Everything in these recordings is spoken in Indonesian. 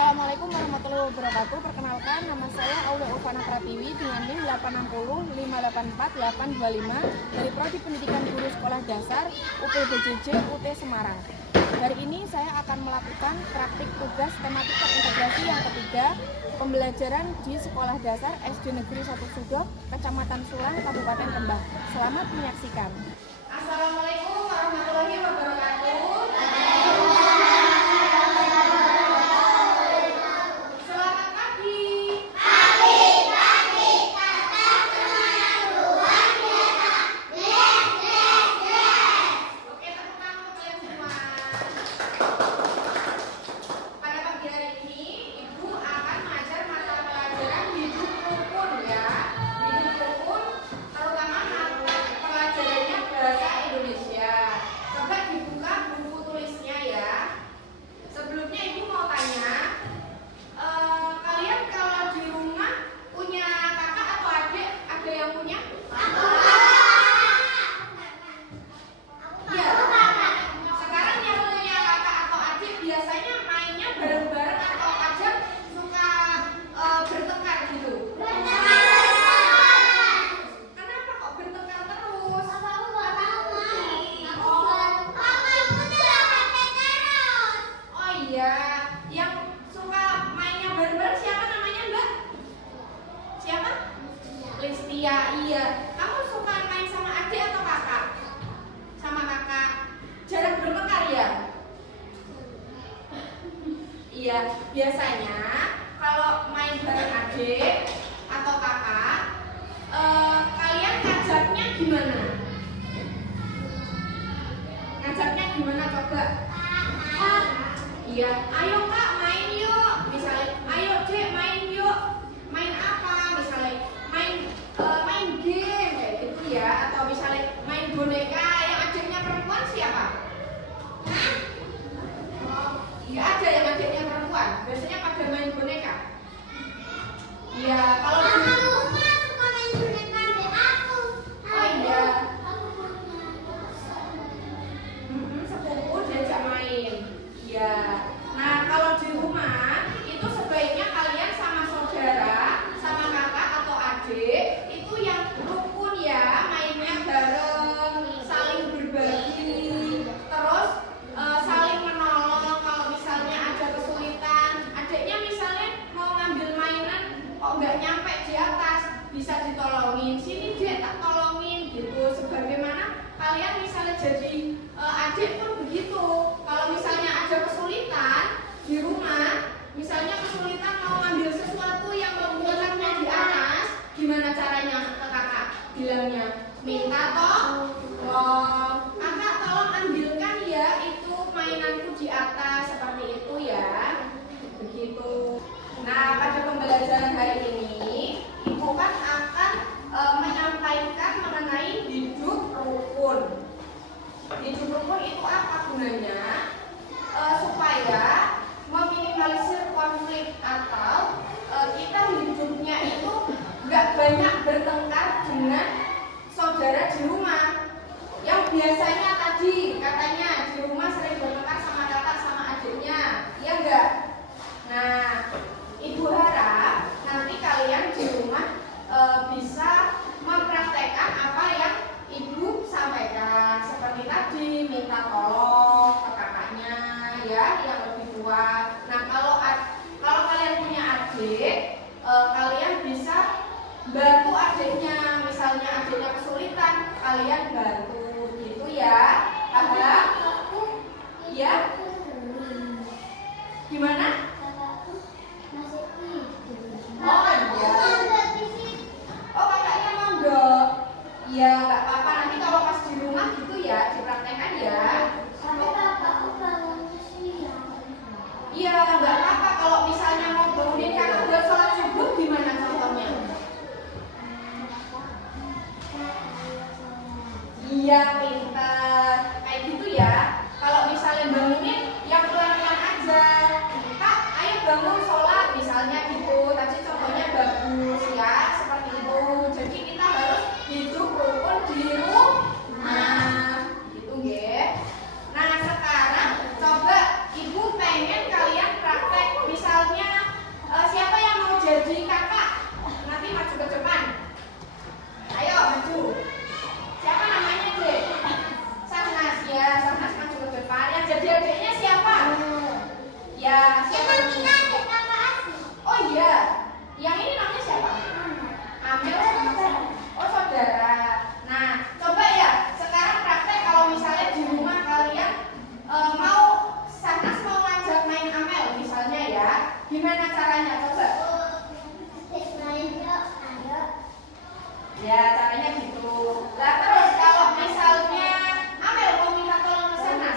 Assalamualaikum warahmatullahi wabarakatuh. Perkenalkan, nama saya Aulia Ulfana Pratiwi dengan NIM 860564825 dari Prodi Pendidikan Guru Sekolah Dasar UPBJJ UT Semarang. Hari ini saya akan melakukan praktik tugas tematik terintegrasi yang ketiga, pembelajaran di Sekolah Dasar SD Negeri 1 Sudoh, Kecamatan Sulang, Kabupaten Rembang. Selamat menyaksikan. Assalamualaikum warahmatullahi wabarakatuh. Iya. Kamu suka main sama adik atau kakak? Sama kakak. Jarang bertengkar ya? Iya. Biasanya kalau main bareng adik atau kakak, kalian ngajaknya gimana? Ngajaknya gimana coba? Iya. Ayo kak main yuk. Misalnya, ayo dek main yuk. Main apa? Misalnya main game kayak gitu ya, atau misalnya main boneka. Yang adiknya perempuan siapa? Iya, ada yang adiknya perempuan. Biasanya pada main boneka. Iya, kalau rumah suka main boneka deh aku. Oh iya. Sepupu diajak main. Iya. Nah, kalau di rumah itu sebaiknya kalian sama saudara, sama kakak atau adik itu yang rukun ya, mainnya bareng, saling berbagi, terus saling menolong kalau misalnya ada kesulitan. Adiknya misalnya mau ngambil mainan kok nggak nyampe di atas, bisa ditolongin. Sini dek tak tolongin gitu. Sebagaimana kalian misalnya jadi adik pun begitu. Kalau misalnya ada kesulitan di rumah, misalnya kesulitan mau ngambil sesuatu yang letaknya di atas, gimana caranya ke kakak? Bilangnya minta tolong, kakak tolong ambilkan ya itu mainanku di atas, seperti itu ya, begitu. Nah, pada pembelajaran hari ini ibu kan akan menyampaikan mengenai hidup rukun. Hidup rukun itu apa gunanya? Supaya meminimalisir konflik atau kita hidupnya itu nggak banyak bertengkar dengan saudara di rumah. Yang biasanya tadi katanya di rumah sering bertengkar sama kakak sama adiknya, iya enggak? Nah, ibu harap nanti kalian di rumah bisa mempraktekkan apa yang ibu sampaikan, seperti tadi minta tolong ke kakaknya ya yang lebih tua. Nah, kalau kalian punya adik, kalian bisa bantu adiknya. Misalnya adiknya kesulitan, kalian bantu gitu ya. Paham? Ya? Gimana? Oh iya. Oh kakaknya mondok. Iya nggak apa-apa, nanti kalau pas di rumah gitu ya dipraktekkan ya. Iya nggak apa-apa, kalau misalnya mau bangunin kakak buat sholat subuh gimana contohnya? Iya pintar, kayak gitu ya. Kalau misalnya bangunin yang pelan-pelan aja. Kak, ayo bangun sholat misalnya gitu. Tadi contohnya bagus ya, seperti itu. Jadi kita harus hidup rukun di rumah, gitu nggih. Nah sekarang coba ibu pengen kalian praktek misalnya Gimana caranya coba? Main yuk, ayo. Ya caranya gitu. Lah terus kalau misalnya Amel mau minta tolong ke sana,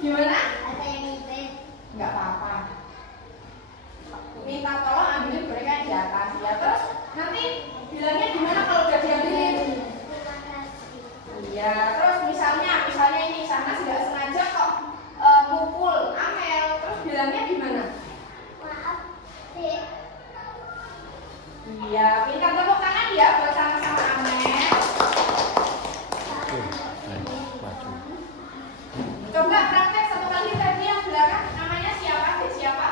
gimana? Nggak apa-apa. Minta tolong ambilin gorengan di atas ya. Terus nanti bilangnya gimana kalau udah diambilin? Iya. Terus misalnya ini sana tidak sengaja kok mukul Amel, terus bilangnya gimana? Maaf, Dek. Iya. Minta tepuk tangan ya buat sama-sama Amel. Coba praktek satu kali tadi yang belakang namanya siapa? Dek siapa?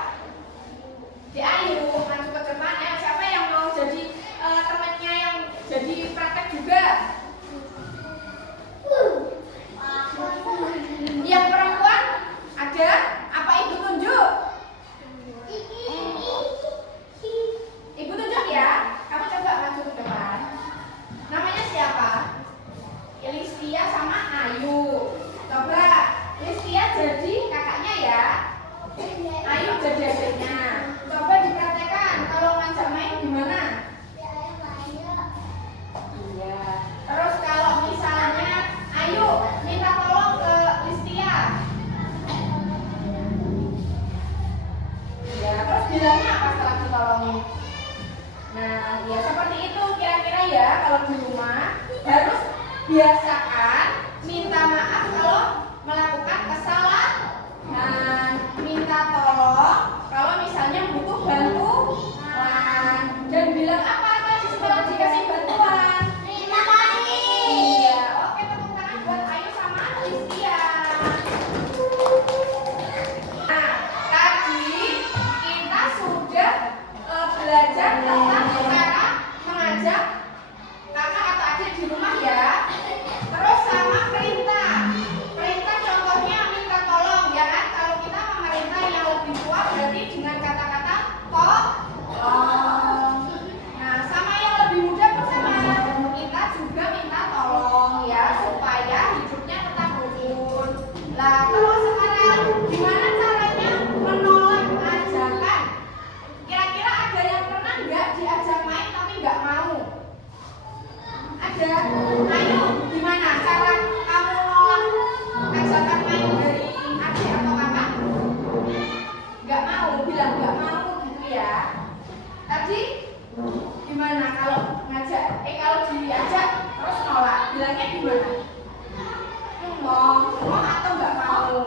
Dek Ayu, maju ke depan ya. Siapa yang mau jadi temannya yang jadi praktek juga? Yang perempuan ada? Apa ibu tunjuk? Ibu tunjuk ya. Kamu coba maju ke depan. Namanya siapa? Listia sama Ayu. Coba Listia jadi kakaknya ya. Ayu jadi adiknya. Coba dipraktekan kalau ngajak main gimana? Iya. Terus kalau misalnya Ayu minta tolong ke Listia. Iya. Terus bilangnya apa setelah ditolongin? Nah, ya seperti itu kira-kira ya kalau di rumah harus biasakan minta maaf kalau melakukan kesalahan, minta tolong kalau misalnya butuh bantuan, dan bilang apa tadi setelah dikasih bantuan. Terima kasih. Iya, oke tepuk tangan buat Ayu sama Listia. Nah, tadi kita sudah belajar tentang cara mengajak kakak atau adik di rumah ya. Terus sama perintah. Perintah contohnya minta tolong ya kan. Kalau kita memerintah yang lebih tua berarti dengan kata-kata tolong. Nah, sama yang lebih muda pun sama. Kita juga minta tolong ya supaya hidupnya tetap rukun. Lah, kalau sekarang gimana caranya menolak ajakan? Kira-kira ada yang pernah nggak diajak main tapi nggak mau? Ada? Ayo, gimana cara kamu nolak ajakan main dari adik atau kakak? Nggak mau, bilang nggak mau gitu ya. Tadi gimana kalau kalau diajak terus nolak, bilangnya gimana? Mau atau nggak mau?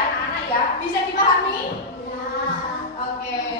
ya anak-anak ya. Bisa dipahami? Ya. Oke.